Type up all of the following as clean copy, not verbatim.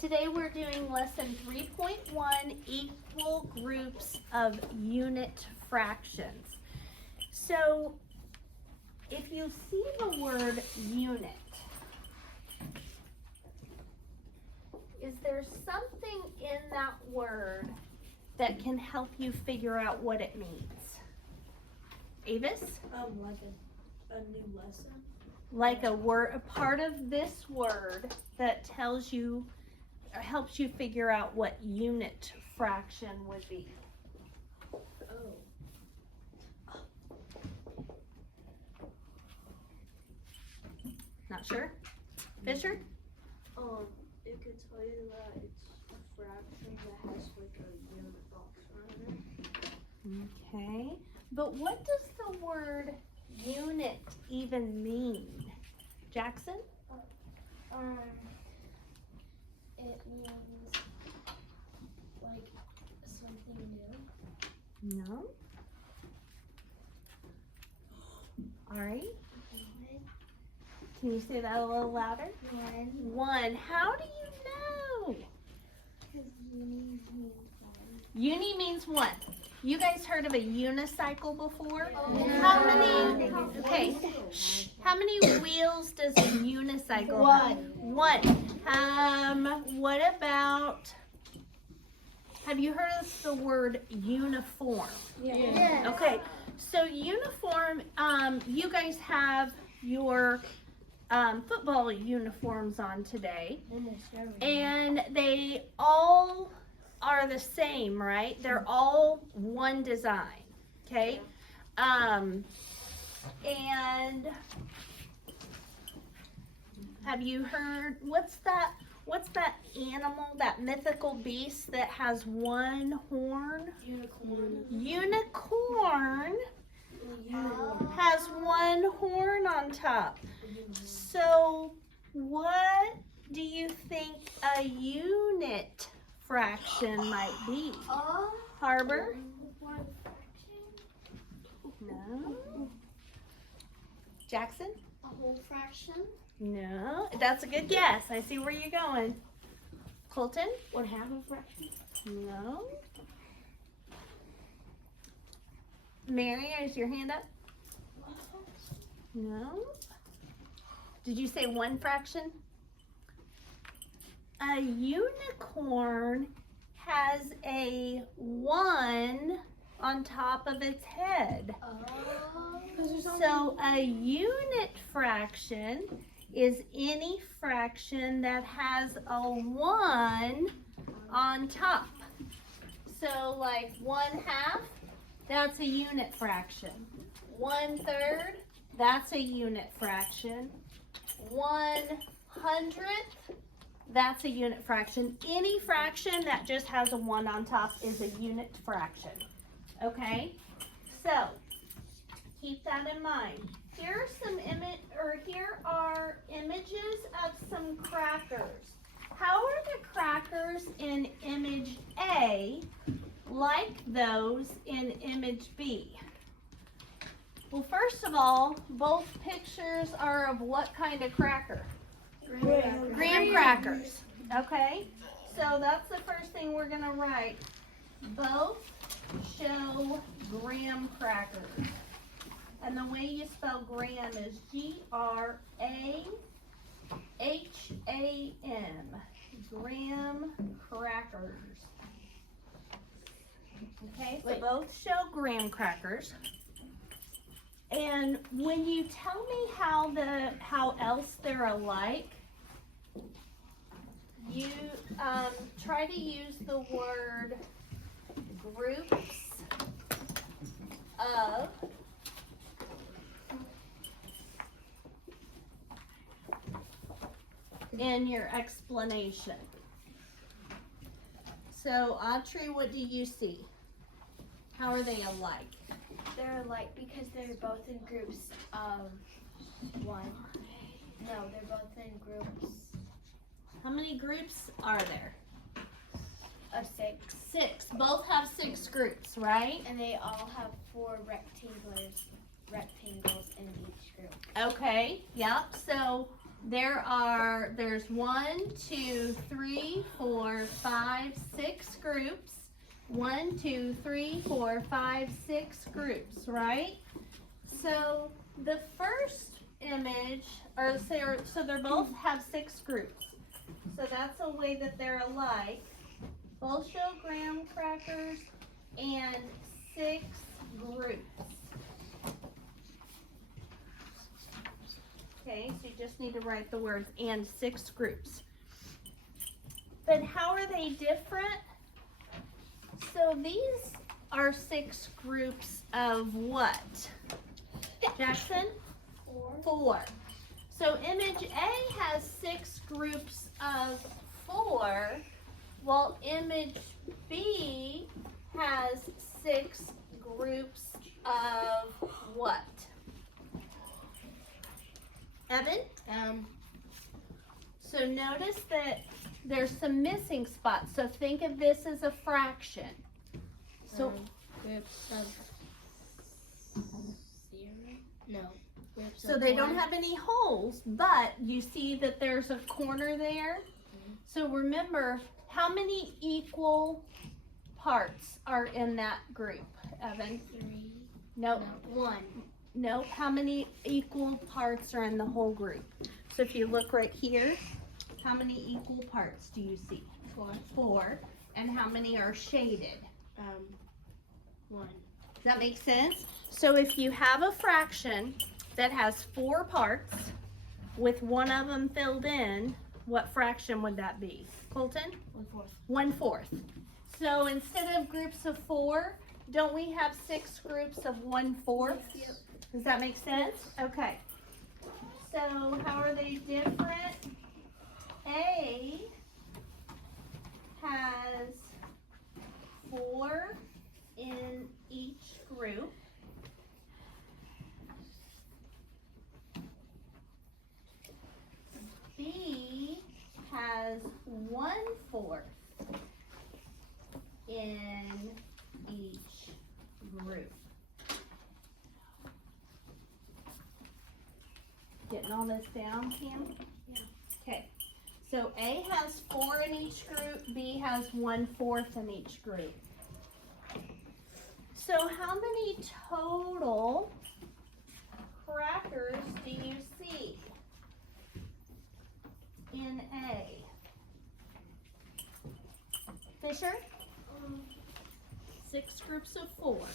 Today we're doing lesson 3.1, equal groups of unit fractions. So if you see the word unit, is there something in that word that can help you figure out what it means? Avis? Like a new lesson. Like a word, a part of this word that tells you, helps you figure out what unit fraction would be. Oh. Not sure? Fisher? It could tell you that it's a fraction that has like a unit box around it. Okay. But what does the word unit even mean? Jackson? It means like something new. No. All right. Can you say that a little louder? One. How do you know? Because uni means one. Uni means one. You guys heard of a unicycle before? Yeah. How many? Okay. Shh. How many wheels does a unicycle have? One. What about? Have you heard of the word uniform? Yeah. Okay. So uniform. You guys have your football uniforms on today, and they all are the same, right? They're all one design, okay? And have you heard, what's that animal, that mythical beast that has one horn? Unicorn. Unicorn has one horn on top. So what do you think a unit fraction might be? Harbor? One fraction. No. Jackson? A whole fraction. No. That's a good guess. I see where you're going. Colton? 1/2 a fraction. No. Mary, is your hand up? No. Did you say one fraction? A unicorn has a 1 on top of its head. So a unit fraction is any fraction that has a 1 on top. So like 1/2, that's a unit fraction. 1/3, that's a unit fraction. 1/100th, that's a unit fraction. Any fraction that just has a 1 on top is a unit fraction. Okay? So, keep that in mind. Here are images of some crackers. How are the crackers in image A like those in image B? Well, first of all, both pictures are of what kind of cracker? Graham crackers. Okay? So that's the first thing we're going to write. Both show graham crackers. And the way you spell graham is Graham. Graham crackers. Okay, so both show graham crackers. And when you tell me how else they're alike, you try to use the word groups of in your explanation. So Audrey, what do you see? How are they alike? They're alike because they're both in groups of 1. No, they're both in groups How many groups are there? of 6. 6. Both have 6 groups, right? And they all have 4 rectangles in each group. Okay, yep. So there's 1, 2, 3, 4, 5, 6 groups. 1, 2, 3, 4, 5, 6 groups, right? So the first image, so they both have 6 groups. So that's a way that they're alike. Both show graham crackers and 6 groups. Okay, so you just need to write the words and 6 groups. But how are they different? So these are 6 groups of what? Jackson? 4. So image A has 6 groups of 4, while image B has 6 groups of what? Evan? So notice that there's some missing spots. So think of this as a fraction. So Groups of 0? No. Groups so of they 1. don't have any holes, but you see that there's a corner there. So remember, how many equal parts are in that group, Evan? 3. Nope. No, 1. Nope. How many equal parts are in the whole group? So if you look right here, how many equal parts do you see? 4. 4. And how many are shaded? 1. Does that make sense? So if you have a fraction that has 4 parts with one of them filled in, what fraction would that be? Colton? 1/4. 1/4. So instead of groups of 4, don't we have 6 groups of 1/4? Yep. Does that make sense? Okay. So how are they different? A has 4 in each group. B has 1/4 in each group. Getting all this down, Pam? Yeah. Okay. So A has 4 in each group, B has 1/4 in each group. So how many total crackers do you see in A? Fisher? 6 groups of 4.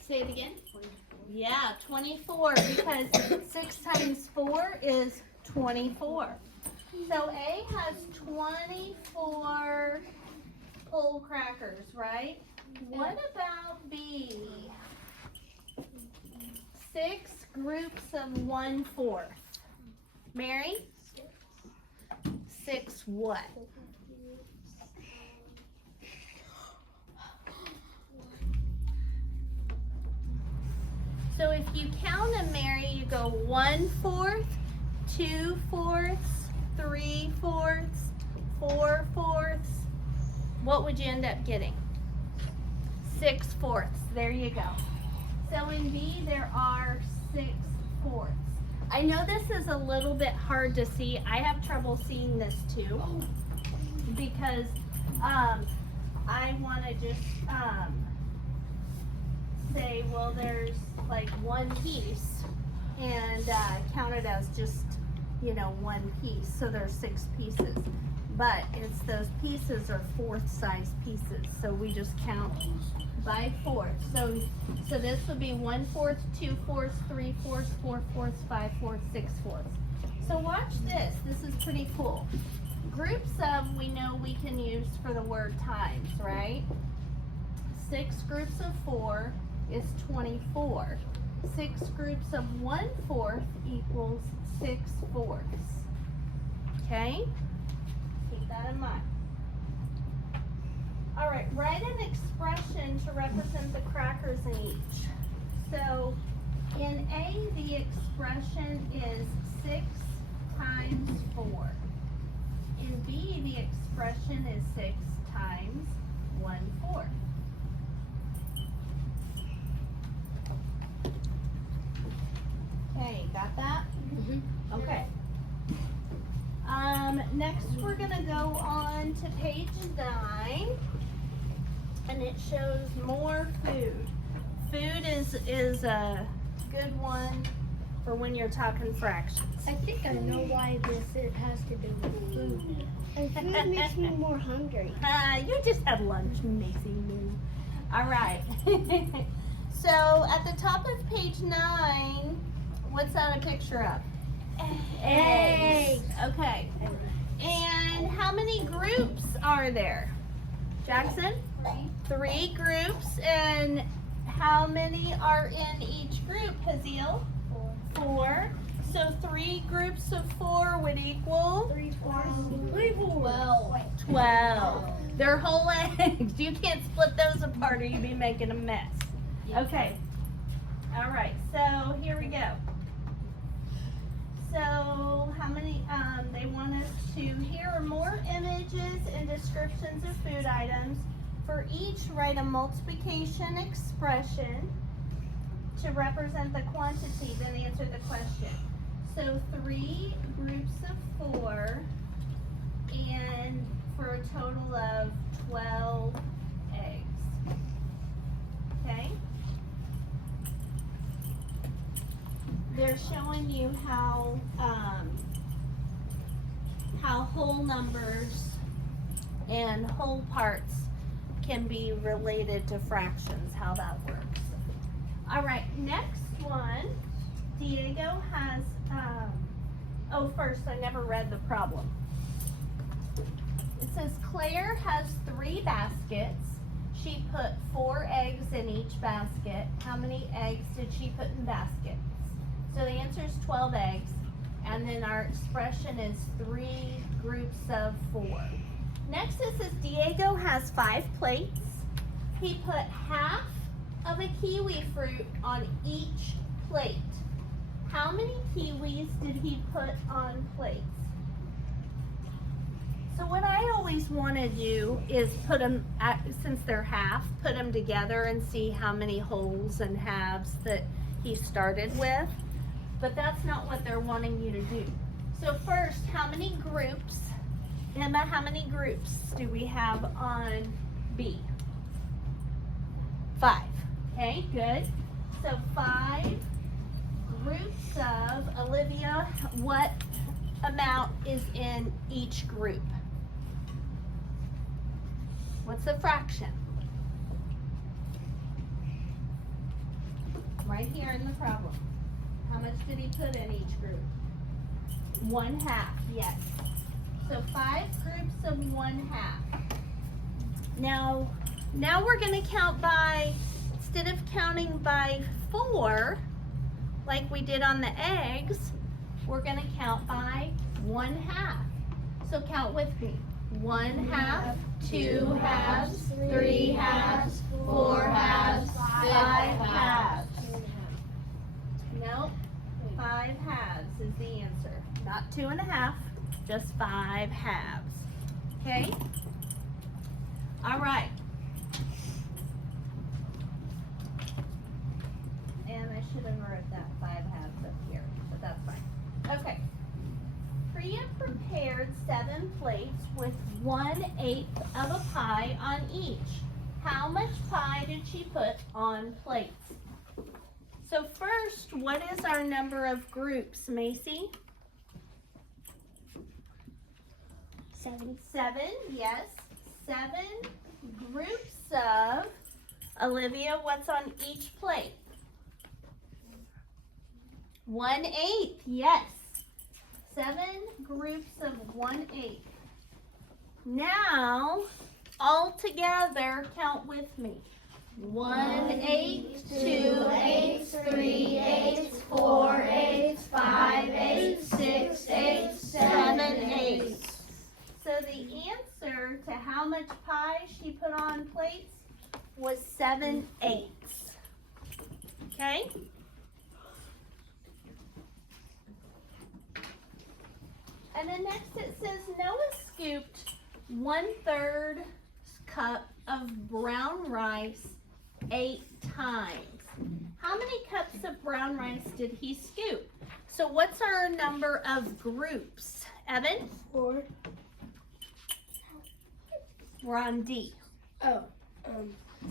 Say it again. Yeah, 24, because 6 times 4 is 24. So A has 24 whole crackers, right? What about B? 6 groups of 1/4. Mary? 6 what? So if you count them, Mary, you go 1/4, 2/4, 3/4, 4/4. What would you end up getting? 6/4. There you go. So in B, there are 6/4. I know this is a little bit hard to see. I have trouble seeing this too, because I want to just say, well, there's like one piece, and count it as just, one piece. So there's 6 pieces, but it's those pieces are 4th size pieces. So we just count by 4th. So this would be 1/4, 2/4, 3/4, 4/4, 5/4, 6/4. So watch this. This is pretty cool. Groups of, we know we can use for the word times, right? 6 groups of 4 is 24. 6 groups of 1/4 equals 6/4. Okay? Keep that in mind. All right, write an expression to represent the crackers in each. So in A, the expression is 6 times 4. in B, the expression is 6 times 1/4. Okay, got that? Okay. Next we're gonna go on to page 9, and it shows more food. Food is a good one for when you're talking fractions. I think I know why it has to do with food. And food makes me more hungry. You just had lunch, Macy Moo. All right. So at the top of page 9, what's that a picture of? Eggs. Okay. And how many groups are there? Jackson? 3 groups. And how many are in each group, Haziel? 4. So 3 groups of 4 would equal? 12. They're whole eggs. You can't split those apart or you'd be making a mess. Okay. All right. So here we go. So how many, they want us to, here are more images and descriptions of food items. For each, write a multiplication expression to represent the quantity, then answer the question. So 3 groups of 4, and for a total of 12 eggs. Okay? They're showing you how whole numbers and whole parts can be related to fractions, how that works. All right, next one, Diego has, first, I never read the problem. It says Claire has 3 baskets. She put 4 eggs in each basket. How many eggs did she put in baskets? So the answer is 12 eggs, and then our expression is 3 groups of 4. Next it says Diego has 5 plates. He put half of a kiwi fruit on each plate. How many kiwis did he put on plates? So what I always want to do is put them, since they're half, put them together and see how many wholes and halves that he started with. But that's not what they're wanting you to do. So first, how many groups, Emma, how many groups do we have on B? 5. Okay, good. So 5 groups of, Olivia, what amount is in each group? What's the fraction? Right here in the problem. How much did he put in each group? 1/2, yes. So 5 groups of 1/2. Now we're going to count by, instead of counting by 4, like we did on the eggs, we're going to count by 1/2. So count with me. 1/2, 2 halves, 3 halves, 4 halves, 5 halves. Nope, 5 halves is the answer. Not 2 1/2, just 5 halves. Okay? All right. And I should have wrote that 5 halves up here, but that's fine. Okay. Priya prepared 7 plates with 1/8 of a pie on each. How much pie did she put on plates? So first, what is our number of groups, Macy? 7. 7, yes. 7 groups of, Olivia, what's on each plate? 1/8, yes. 7 groups of 1/8. Now, all together, count with me. 1/8, 2 8s, 3 8s, 4 8s, 5 8s, 6 8s, 7 8s. So the answer to how much pie she put on plates was 7/8. Okay? And then next it says Noah scooped 1/3 cup of brown rice 8 times. How many cups of brown rice did he scoop? So what's our number of groups? Evan? 4. We're on D. Oh.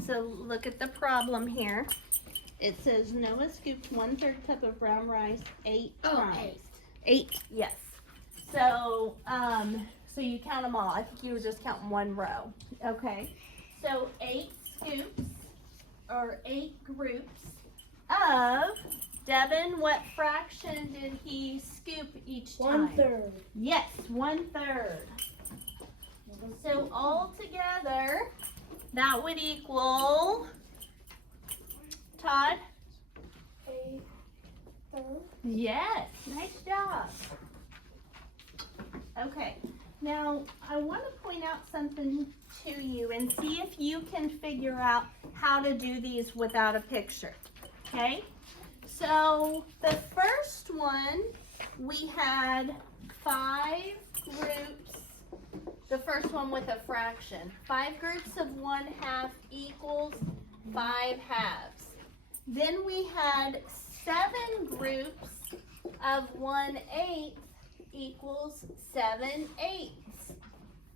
So look at the problem here. It says Noah scooped 1/3 cup of brown rice 8 times. 8, yes. So, so you count them all. I think you were just counting one row. Okay. So 8 scoops or 8 groups of, Devin, what fraction did he scoop each time? 1/3. Yes, 1/3. So all together, that would equal, Todd? 1/3. Yes, nice job. Okay, now I want to point out something to you and see if you can figure out how to do these without a picture, okay? So the first one, we had 5 groups, the first one with a fraction. 5 groups of 1/2 equals 5 halves. Then we had 7 groups of 1/8 equals 7/8.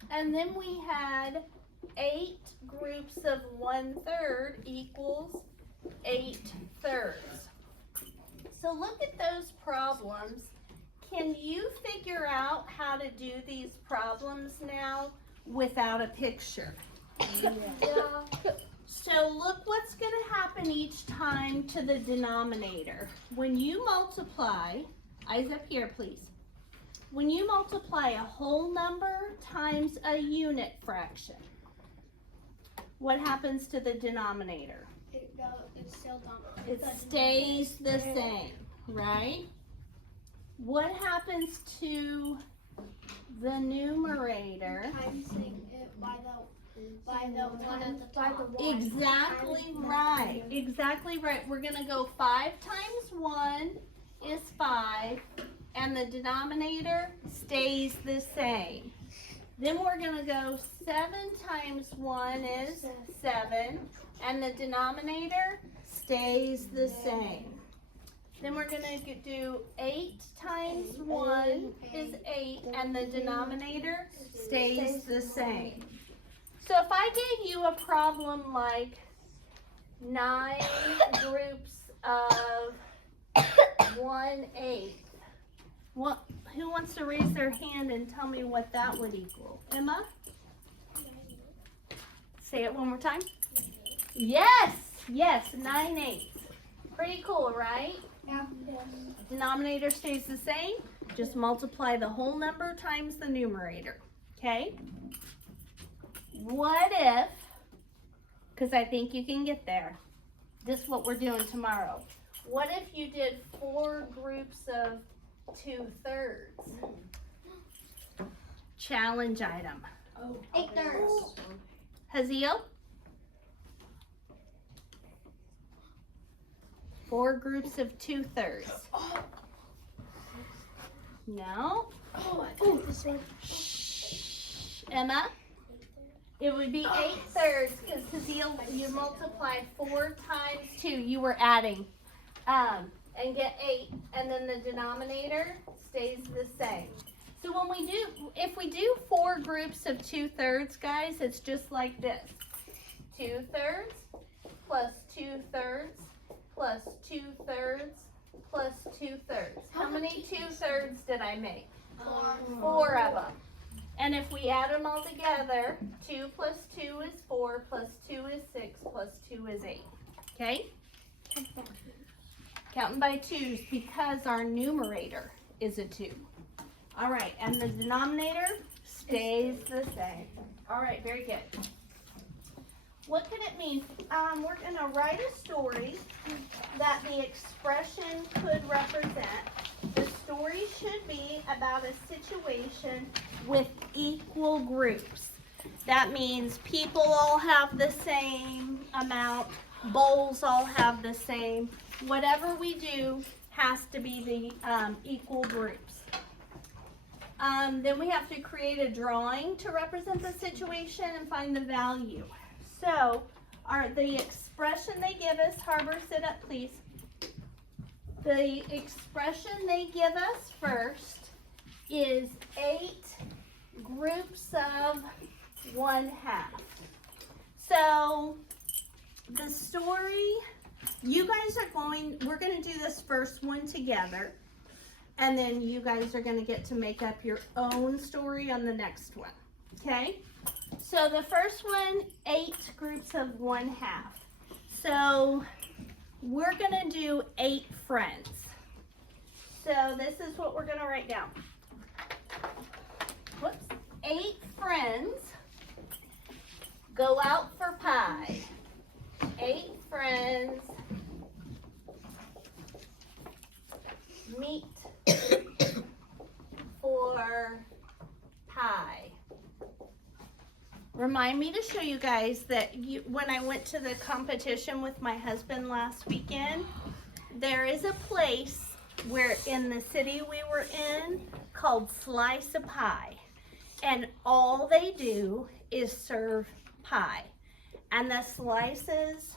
And then we had 8 groups of 1/3 equals 8/3. So look at those problems. Can you figure out how to do these problems now without a picture? Yeah. So look what's going to happen each time to the denominator. When you multiply, eyes up here please. When you multiply a whole number times a unit fraction, what happens to the denominator? It's still done. It stays the same, right? What happens to the numerator? Timesing it by the one at the top. Exactly right. Exactly right. We're going to go 5 times 1 is 5, and the denominator stays the same. Then we're going to go 7 times 1 is 7, and the denominator stays the same. Then we're going to do 8 times 1 is 8, and the denominator stays the same. So if I gave you a problem like 9 groups of 1/8, who wants to raise their hand and tell me what that would equal? Emma? Say it one more time. Yes, 9/8. Pretty cool, right? Yeah. Denominator stays the same. Just multiply the whole number times the numerator. Okay? What if, because I think you can get there, this is what we're doing tomorrow. What if you did 4 groups of 2/3? Challenge item. 8/3. Haziel? 4 groups of 2/3. No? Oh, I think this one. Shh. Emma? It would be 8/3 because you multiply 4 times 2. You were adding. And get 8. And then the denominator stays the same. So if we do 4 groups of 2/3, guys, it's just like this. 2/3 plus 2/3 plus 2/3 plus 2/3. How many 2/3 did I make? 4 of them. And if we add them all together, 2 plus 2 is 4, plus 2 is 6, plus 2 is 8. Okay? Counting by 2s because our numerator is a 2. All right, and the denominator stays the same. All right, very good. What could it mean? We're going to write a story that the expression could represent. The story should be about a situation with equal groups. That means people all have the same amount, bowls all have the same. Whatever we do has to be the equal groups. Then we have to create a drawing to represent the situation and find the value. So, the expression they give us, Harbor, sit up please. The expression they give us first is 8 groups of 1/2. So, the story, you guys we're going to do this first one together. And then you guys are going to get to make up your own story on the next one. Okay? So the first one, 8 groups of 1/2. So we're going to do 8 friends. So this is what we're going to write down. Whoops. 8 friends go out for pie. 8 friends meet for pie. Remind me to show you guys that when I went to the competition with my husband last weekend, there is a place where in the city we were in called Slice of Pie. And all they do is serve pie. And the slices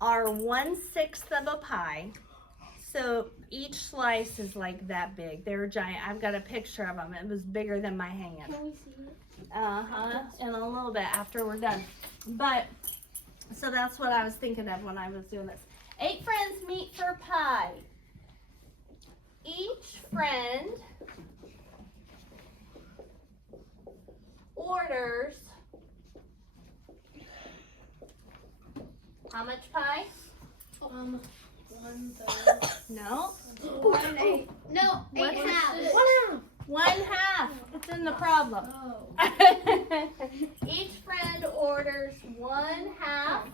are 1/6 of a pie. So each slice is like that big. They're giant. I've got a picture of them. It was bigger than my hand. Can we see it? In a little bit after we're done. But, so that's what I was thinking of when I was doing this. 8 friends meet for pie. Each friend orders how much pie? 1/3. No. 1/8. No, What's 8.5. 1/2. It's in the problem. Oh. Each friend orders 1/2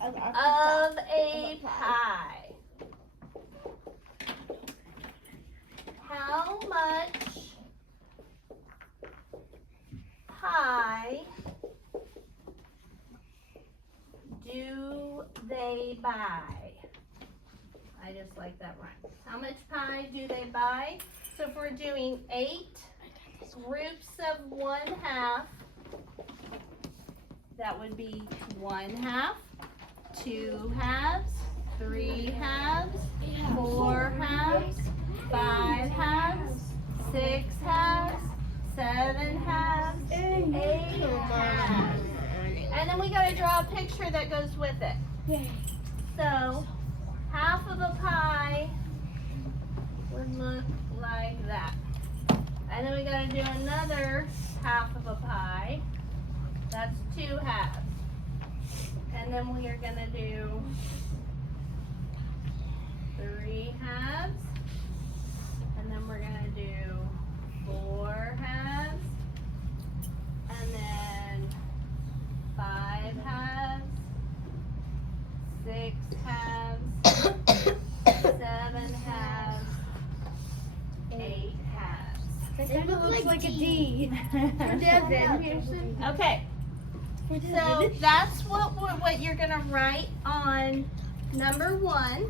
Of of a pie. How much pie do they buy? I just like that rhyme. How much pie do they buy? So if we're doing 8 groups of 1/2, that would be 1/2, 2 halves, 3 halves, 4 halves, 5 halves, 6 halves, 7 halves, 8 halves. And then we gotta draw a picture that goes with it. So, half of a pie would look like that. And then we gotta do another half of a pie. That's 2 halves. And then we are gonna do 3 halves. And then we're gonna do 4 halves. And then 5 halves. 6 halves. 7 halves. 8 halves. It looks like a D. For Devin. Okay. So that's what you're gonna write on number 1,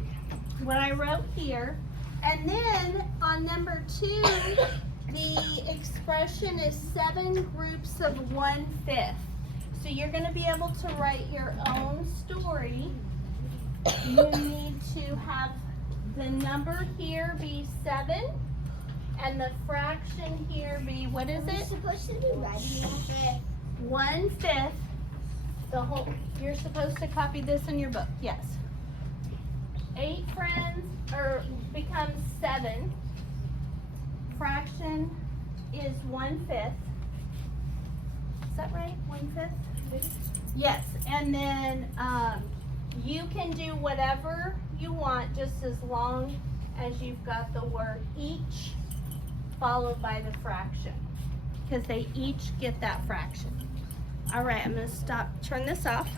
what I wrote here. And then on number 2, the expression is 7 groups of 1/5. So you're gonna be able to write your own story. You need to have the number here be 7 and the fraction here be, what is it? Supposed to be writing 1/5. The whole, you're supposed to copy this in your book, yes. 8 friends becomes 7. Fraction is 1/5. Is that right? 1/5? Yes, and then you can do whatever you want just as long as you've got the word each followed by the fraction, because they each get that fraction. All right, I'm going to turn this off.